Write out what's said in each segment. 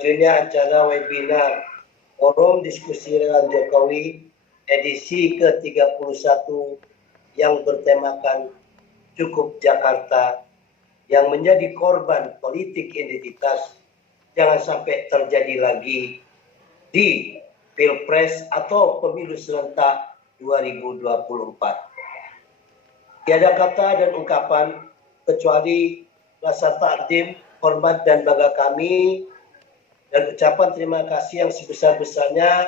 berlajunya acara webinar Forum Diskusi Relawan Jokowi edisi ke-31 yang bertemakan Cukup Jakarta, yang menjadi korban politik identitas jangan sampai terjadi lagi di Pilpres atau Pemilu Serentak 2024. Tiada kata dan ungkapan kecuali rasa takdim, hormat dan bangga kami, dan ucapan terima kasih yang sebesar-besarnya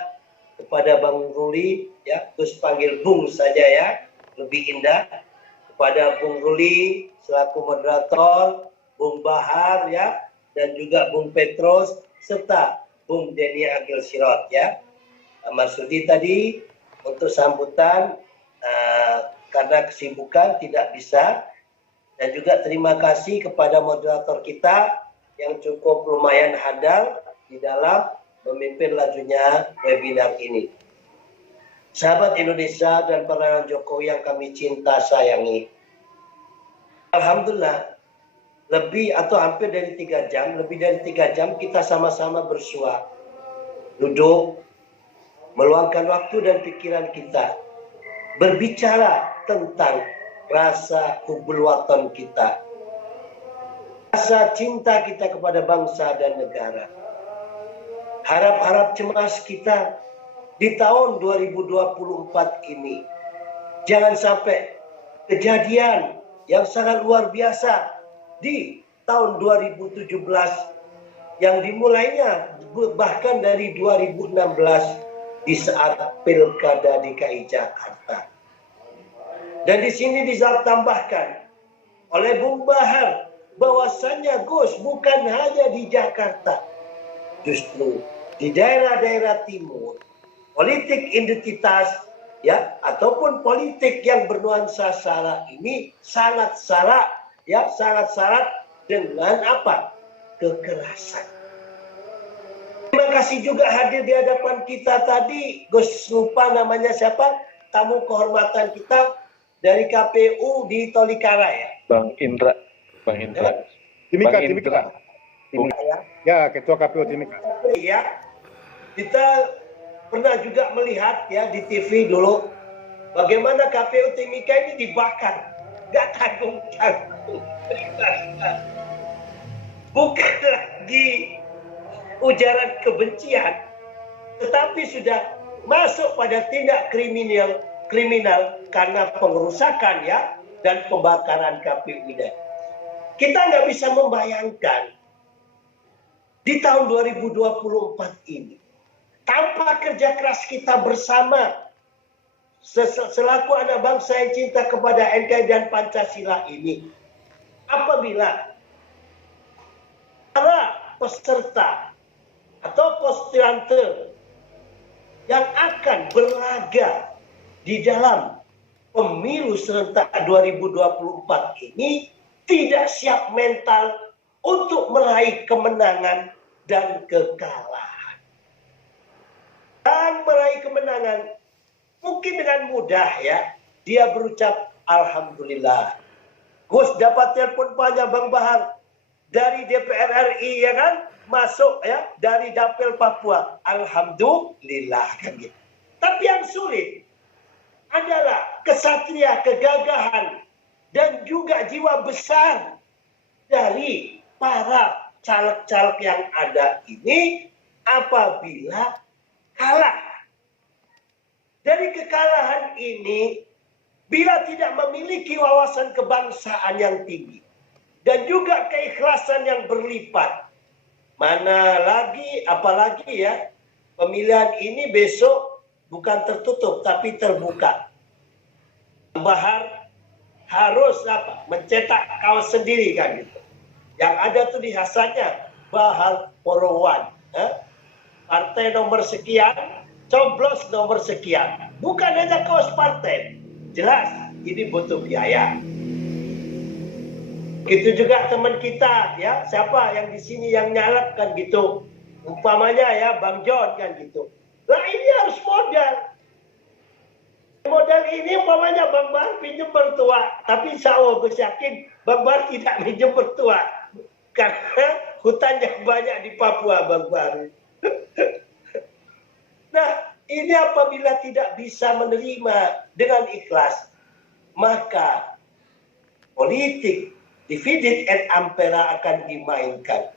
kepada Bang Ruli, ya, terus panggil Bung saja ya, lebih indah, kepada Bung Ruli selaku moderator, Bung Bahar ya, dan juga Bung Petrus serta Bung Denny Agil Sirot ya. Mas Sudi tadi untuk sambutan karena kesibukan tidak bisa, dan juga terima kasih kepada moderator kita yang cukup lumayan handal di dalam memimpin lajunya webinar ini. Sahabat Indonesia dan relawan Jokowi yang kami cinta sayangi, alhamdulillah lebih atau hampir dari 3 jam, lebih dari 3 jam kita sama-sama bersua, duduk, meluangkan waktu dan pikiran kita, berbicara tentang rasa hubbul watan kita, rasa cinta kita kepada bangsa dan negara, harap-harap cemas kita di tahun 2024 ini. Jangan sampai kejadian yang sangat luar biasa di tahun 2017 yang dimulainya bahkan dari 2016 di saat Pilkada DKI Jakarta. Dan di sini ditambahkan oleh Bung Bahar bahwasannya Gus bukan hanya di Jakarta, justru di daerah-daerah timur politik identitas ya ataupun politik yang bernuansa sara ini sangat syarat dengan apa? Kekerasan. Terima kasih juga hadir di hadapan kita tadi, Gus lupa namanya siapa, tamu kehormatan kita dari KPU di Tolikara ya. Bang Indra. Timika. Ya, Ketua KPU Timika. Ya, kita pernah juga melihat ya di TV dulu bagaimana KPU Timika ini dibakar, gak tanggung-tanggung. Bukan lagi ujaran kebencian, tetapi sudah masuk pada tindak kriminal karena pengerusakan ya dan pembakaran KPU ini. Kita nggak bisa membayangkan di tahun 2024 ini tanpa kerja keras kita bersama selaku anak bangsa yang cinta kepada NKRI dan Pancasila ini, apabila para peserta atau postulanter yang akan berlaga di dalam pemilu serentak 2024 ini tidak siap mental untuk meraih kemenangan dan kekalahan. Dan meraih kemenangan mungkin dengan mudah ya, dia berucap alhamdulillah. Gus dapat telepon banyak Bang Bahar dari DPR RI ya kan, masuk ya dari Dapil Papua, alhamdulillah kan gitu. Tapi yang sulit adalah kesatria, kegagahan dan juga jiwa besar dari para caleg-caleg yang ada ini apabila kalah. Dari kekalahan ini, bila tidak memiliki wawasan kebangsaan yang tinggi dan juga keikhlasan yang berlipat, mana lagi, apalagi ya, pemilihan ini besok bukan tertutup tapi terbuka. Bahar harus apa? Mencetak kaos sendiri kan gitu. Yang ada tuh di hasannya Bahar Porowan, partai nomor sekian, coblos nomor sekian. Bukan hanya kaos partai, jelas ini butuh biaya. Gitu juga teman kita ya, siapa yang di sini yang nyalak kan gitu, umpamanya ya Bang John kan gitu. Lah ini harus modal. Modal ini umpamanya Bang Bahar pinjam bertua, tapi insya Allah gue yakin Bang Bahar tidak pinjam bertua karena hutannya banyak di Papua, Bang Bahar. Nah, ini apabila tidak bisa menerima dengan ikhlas, maka politik divide et impera akan dimainkan.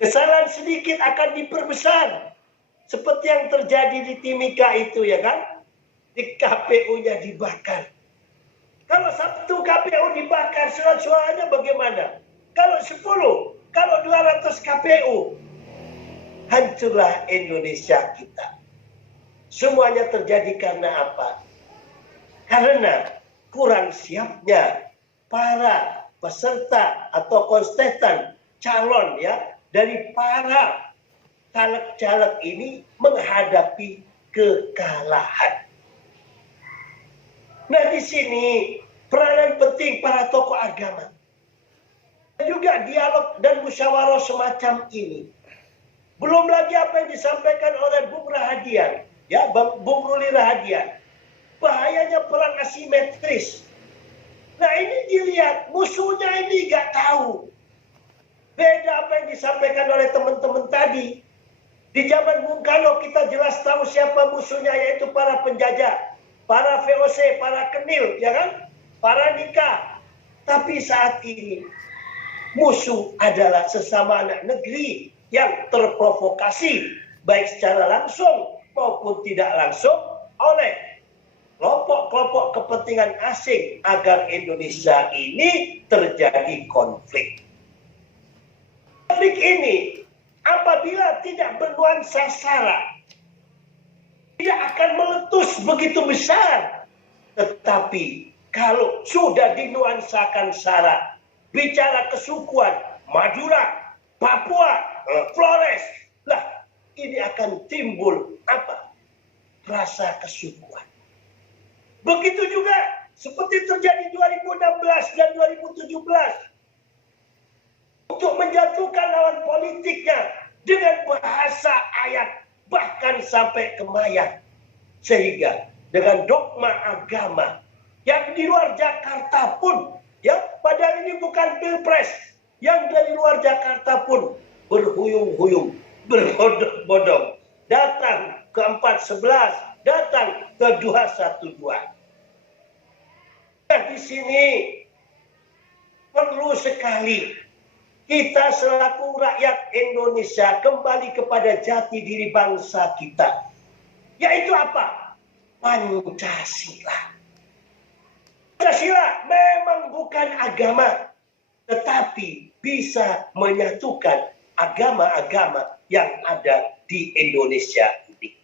Kesalahan sedikit akan diperbesar. Seperti yang terjadi di Timika itu, ya kan? Di KPU-nya dibakar. Kalau satu KPU dibakar, surat-suaranya bagaimana? Kalau 10, kalau 200 KPU, hancurlah Indonesia kita. Semuanya terjadi karena apa? Karena kurang siapnya para peserta atau kontestan calon ya dari para caleg-caleg ini menghadapi kekalahan. Nah, di sini peranan penting para tokoh agama. Juga dialog dan musyawarah semacam ini. Belum lagi apa yang disampaikan oleh Bung Rahadian, ya, Bung Ruli Rahadian. Bahayanya perang asimetris. Nah, ini dilihat musuhnya ini nggak tahu. Beda apa yang disampaikan oleh teman-teman tadi. Di zaman Bung Karno kita jelas tahu siapa musuhnya, yaitu para penjajah, para VOC, para Kenil, ya kan? Para nikah. Tapi saat ini musuh adalah sesama anak negeri yang terprovokasi baik secara langsung maupun tidak langsung oleh kelompok-kelompok kepentingan asing agar Indonesia ini terjadi konflik. Konflik ini apabila tidak bernuansa sara, tidak akan meletus begitu besar. Tetapi kalau sudah dinuansakan sara, bicara kesukuan, Madura, Papua, Flores, lah ini akan timbul apa? Rasa kesukuan. Begitu juga seperti terjadi 2016 dan 2017. Untuk menjatuhkan lawan politiknya dengan bahasa ayat, bahkan sampai kemayat. Sehingga dengan dogma agama yang di luar Jakarta pun, ya padahal ini bukan pilpres, yang dari luar Jakarta pun berhuyung-huyung, berbondong-bondong, datang ke 411, datang ke 212. Nah, di sini perlu sekali kita selaku rakyat Indonesia kembali kepada jati diri bangsa kita. Yaitu apa? Pancasila. Pancasila memang bukan agama, tetapi bisa menyatukan agama-agama yang ada di Indonesia ini.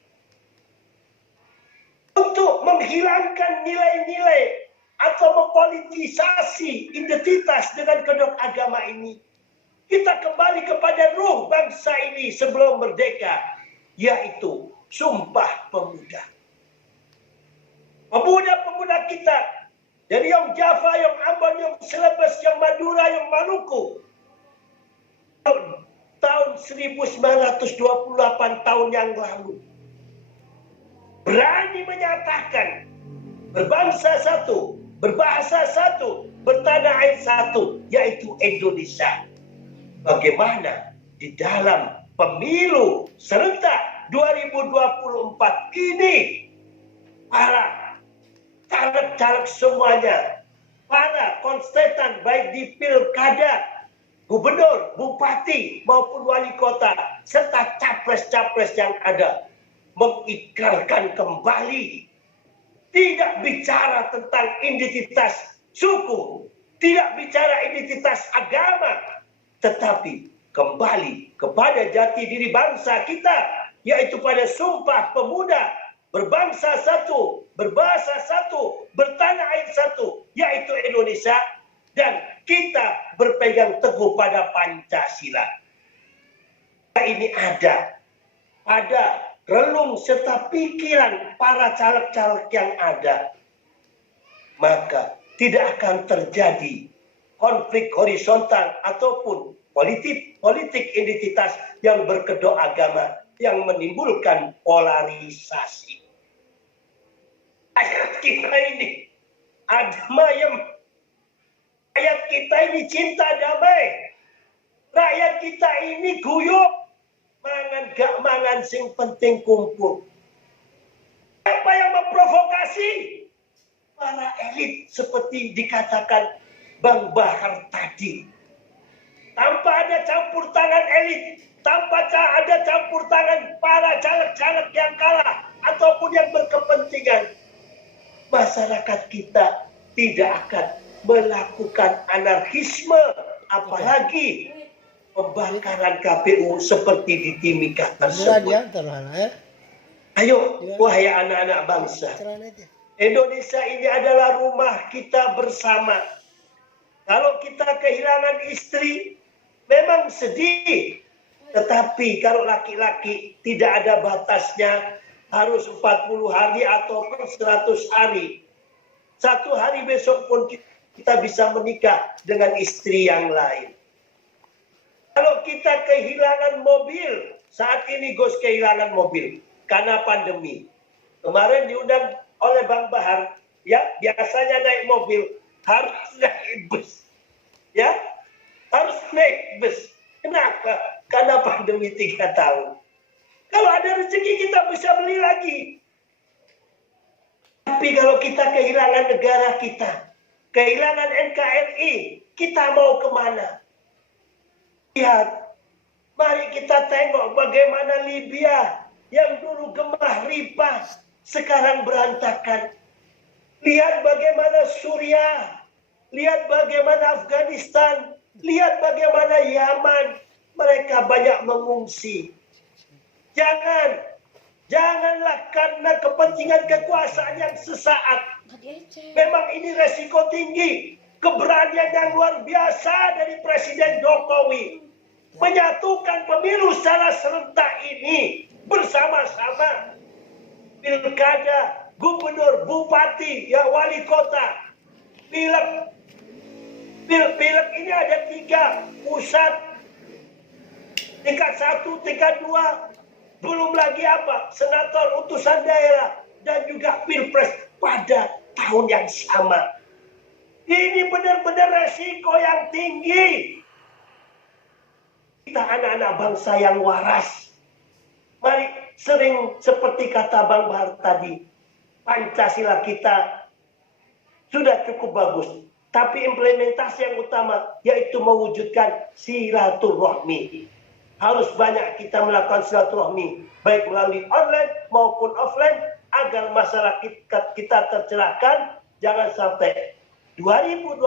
Untuk menghilangkan nilai-nilai atau mempolitisasi identitas dengan kedok agama ini, kita kembali kepada ruh bangsa ini sebelum merdeka, yaitu Sumpah Pemuda. Pemuda-pemuda kita dari yang Java, yang Ambon, yang Celebes, yang Madura, yang Maluku, tahun 1928 tahun yang lalu, berani menyatakan berbangsa satu, berbahasa satu, bertanah air satu, yaitu Indonesia. Bagaimana di dalam pemilu serentak 2024 ini para caleg-caleg semuanya, para kontestan baik di pilkada, gubernur, bupati maupun wali kota, serta capres-capres yang ada, mengikrarkan kembali tidak bicara tentang identitas suku, tidak bicara identitas agama, tetapi kembali kepada jati diri bangsa kita, yaitu pada Sumpah Pemuda, berbangsa satu, berbahasa satu, bertanah air satu, yaitu Indonesia, dan kita berpegang teguh pada Pancasila. Ini ada pada relung serta pikiran para caleg-caleg yang ada, maka tidak akan terjadi konflik horizontal ataupun politik identitas yang berkedok agama yang menimbulkan polarisasi. Ayat kita ini agama yang ayat kita ini cinta damai, Rakyat kita ini guyup, mangan gak mangan sing penting kumpul. Apa yang memprovokasi? Para elit seperti dikatakan Bang Bahar tadi. Tanpa ada campur tangan elit, tanpa ada campur tangan para caleg-caleg yang kalah ataupun yang berkepentingan, masyarakat kita tidak akan melakukan anarkisme, apalagi pembakaran KPU seperti di Timika tersebut. Ayo, wahai anak-anak bangsa, Indonesia ini adalah rumah kita bersama. Kalau kita kehilangan istri, memang sedih. Tetapi kalau laki-laki tidak ada batasnya, harus 40 hari ataupun 100 hari. Satu hari besok pun kita bisa menikah dengan istri yang lain. Kalau kita kehilangan mobil, saat ini Gus kehilangan mobil karena pandemi. Kemarin diundang oleh Bang Bahar, ya biasanya naik mobil, harus naik bus. Ya, harus naik bus. Kenapa? Karena pandemi 3 tahun. Kalau ada rezeki kita bisa beli lagi. Tapi kalau kita kehilangan negara kita, kehilangan NKRI, kita mau kemana? Lihat, mari kita tengok bagaimana Libya yang dulu gemah ripah, sekarang berantakan. Lihat bagaimana Suriah, lihat bagaimana Afghanistan, lihat bagaimana Yaman, mereka banyak mengungsi. Janganlah karena kepentingan kekuasaan yang sesaat. Memang ini resiko tinggi. Keberanian yang luar biasa dari Presiden Jokowi. Menyatukan pemilu secara serentak ini bersama-sama. Pilkada, gubernur, bupati, ya wali kota. Pilek ini ada 3, pusat, tingkat 1, tingkat 2. Belum lagi senator utusan daerah dan juga pilpres pada tahun yang sama. Ini benar-benar resiko yang tinggi. Kita anak-anak bangsa yang waras. Mari sering seperti kata Bang Bahar tadi, Pancasila kita sudah cukup bagus. Tapi implementasi yang utama yaitu mewujudkan silaturahmi. Harus banyak kita melakukan silaturahmi, baik melalui online maupun offline, agar masyarakat kita tercerahkan. Jangan sampai 2024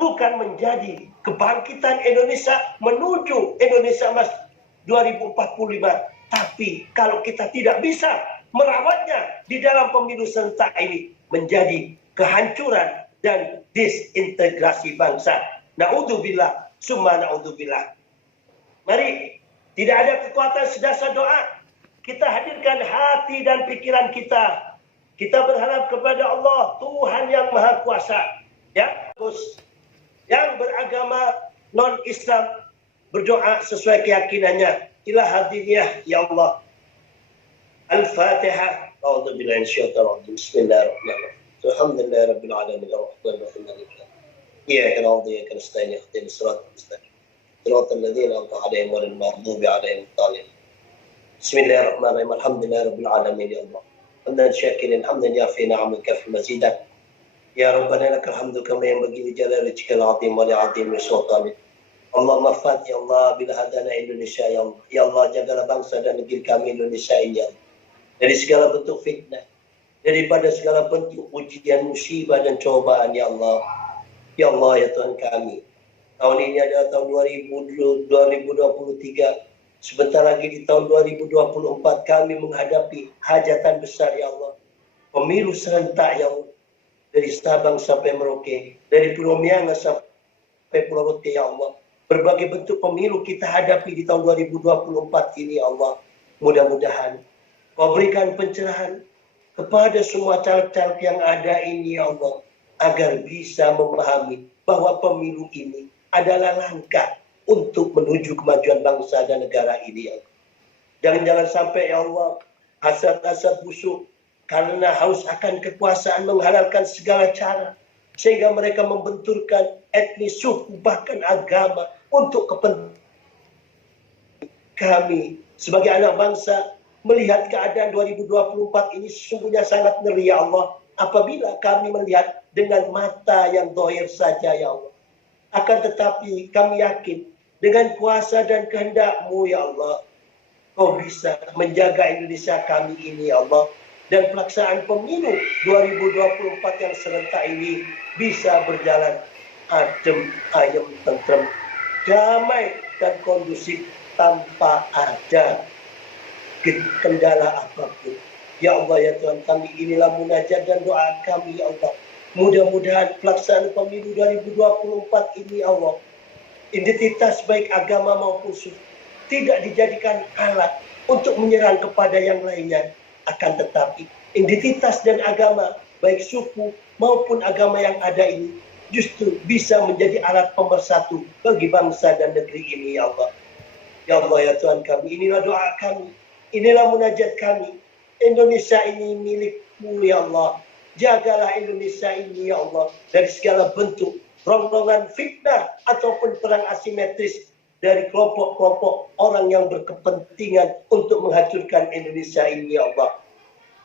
bukan menjadi kebangkitan Indonesia menuju Indonesia Emas 2045. Tapi kalau kita tidak bisa merawatnya di dalam pemilu serentak ini, menjadi kehancuran dan disintegrasi bangsa. Na'udzubillah, summa na'udzubillah. Mari, tidak ada kekuatan sedasar doa. Kita hadirkan hati dan pikiran kita. Kita berharap kepada Allah, Tuhan yang Maha Kuasa. Ya, Gus, yang beragama non-Islam berdoa sesuai keyakinannya. Ilah hadiniyah, ya Allah. Al-Fatihah. A'udzubillahi minasyaitonir rajim. Bismillahirrahmanirrahim. Alhamdulillahirabbil alamin. Arrahmanir rahim. Iyyaka na'budu wa iyyaka nasta'in. Ihdinas siratal mustaqim. صراط الذين أنعمت عليهم غير المغضوب عليهم ولا الضالين. بسم الله الرحمن الرحيم. الحمد لله رب العالمين يا الله. حمدا شاكرا حمدا يعفي نعمك في مزيدا. يا ربنا لك الحمد كما ينبغي لجلال وجهك العظيم ولعظيم سلطانك. اللهم ارفع يا الله bilhadana Indonesia ya Allah. Ya Allah, jagalah bangsa dan negeri kami Indonesia ini ya Allah. Dari segala bentuk fitnah, daripada segala bentuk ujian, musibah dan cobaan ya Allah. Ya Allah ya Tuhan kami. Tahun ini adalah tahun 2023. Sebentar lagi di tahun 2024 kami menghadapi hajatan besar ya Allah. Pemilu serentak ya Allah. Dari Sabang sampai Merauke, dari Pulau Miangas sampai Pulau Rote ya Allah. Berbagai bentuk pemilu kita hadapi di tahun 2024 ini ya Allah. Mudah-mudahan Kau berikan pencerahan kepada semua caleg-caleg yang ada ini ya Allah. Agar bisa memahami bahwa pemilu ini adalah langkah untuk menuju kemajuan bangsa dan negara ini ya Allah. Jangan sampai ya Allah hasad-hasad busuk karena haus akan kekuasaan menghalalkan segala cara sehingga mereka membenturkan etnis, suku, bahkan agama untuk kepentingan kami sebagai anak bangsa. Melihat keadaan 2024 ini sesungguhnya sangat ngeri ya Allah. Apabila kami melihat dengan mata yang dohir saja ya Allah. Akan tetapi kami yakin dengan kuasa dan kehendak-Mu ya Allah. Kau bisa menjaga Indonesia kami ini ya Allah. Dan pelaksanaan pemilu 2024 yang serentak ini bisa berjalan adem, ayem, tentrem, damai dan kondusif tanpa ada kendala apapun. Ya Allah ya Tuhan kami, inilah munajat dan doa kami ya Allah. Mudah-mudahan pelaksanaan pemilu 2024 ini ya Allah, identitas baik agama maupun suku tidak dijadikan alat untuk menyerang kepada yang lainnya. Akan tetapi identitas dan agama baik suku maupun agama yang ada ini justru bisa menjadi alat pemersatu bagi bangsa dan negeri ini ya Allah. Ya Allah ya Tuhan kami, inilah doa kami, inilah munajat kami. Indonesia ini milik-Mu ya Allah. Jagalah Indonesia ini ya Allah dari segala bentuk rongrongan fitnah ataupun perang asimetris dari kelompok-kelompok orang yang berkepentingan untuk menghancurkan Indonesia ini ya Allah.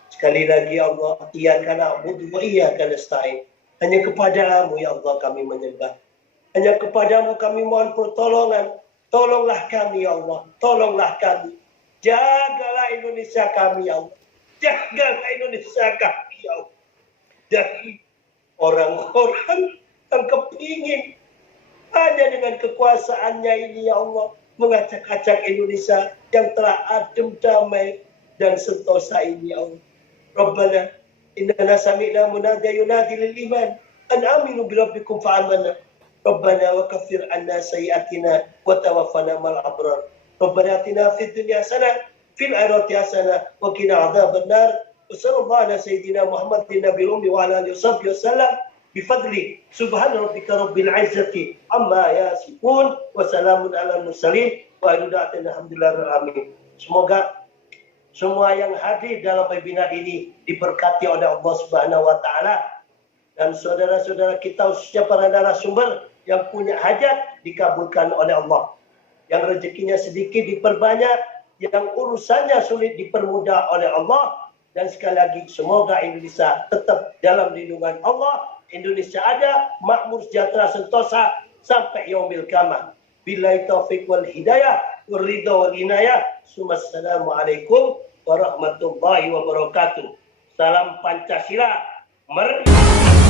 Sekali lagi ya Allah, iyyaka na'budu wa iyyaka nasta'in. Hanya kepada-Mu ya Allah kami menyembah. Hanya kepada-Mu kami mohon pertolongan. Tolonglah kami ya Allah, tolonglah kami. Jagalah Indonesia kami ya Allah. Jagalah Indonesia kami ya Allah. Dari orang-orang yang kepingin hanya dengan kekuasaannya ini ya Allah mengacak-acak Indonesia yang telah adem, damai dan sentosa ini ya Allah. Rabbana innana sami'na munadiyan yunadi lil iman an aminu bi rabbikum fa'amanna. Rabbana wa kaffir anna sayyi'atina wa tawaffana mal abrar. Rabbana atina fid dunya hasanah fil akhirati hasanah wa qina adzabannar. Wa sallallahu ala sayyidina Muhammadin nabiyil ummi wa ala alihi wasallam bifadli subhana rabbika rabbil izzati amma yasifun wa salamun alal mursalin wa alhamdulillahil alamin. Semoga semua yang hadir dalam webinar ini diberkati oleh Allah Subhanahu wa taala dan saudara-saudara kita khususnya para narasumber yang punya hajat dikabulkan oleh Allah. Yang rezekinya sedikit diperbanyak, yang urusannya sulit dipermudah oleh Allah. Dan sekali lagi semoga Indonesia tetap dalam lindungan Allah. Indonesia ada, makmur, sejahtera, sentosa sampai yaumil qiyamah. Billahi taufiq wal hidayah, wal ridha wal inayah. Assalamualaikum warahmatullahi wabarakatuh. Salam Pancasila. Merdeka.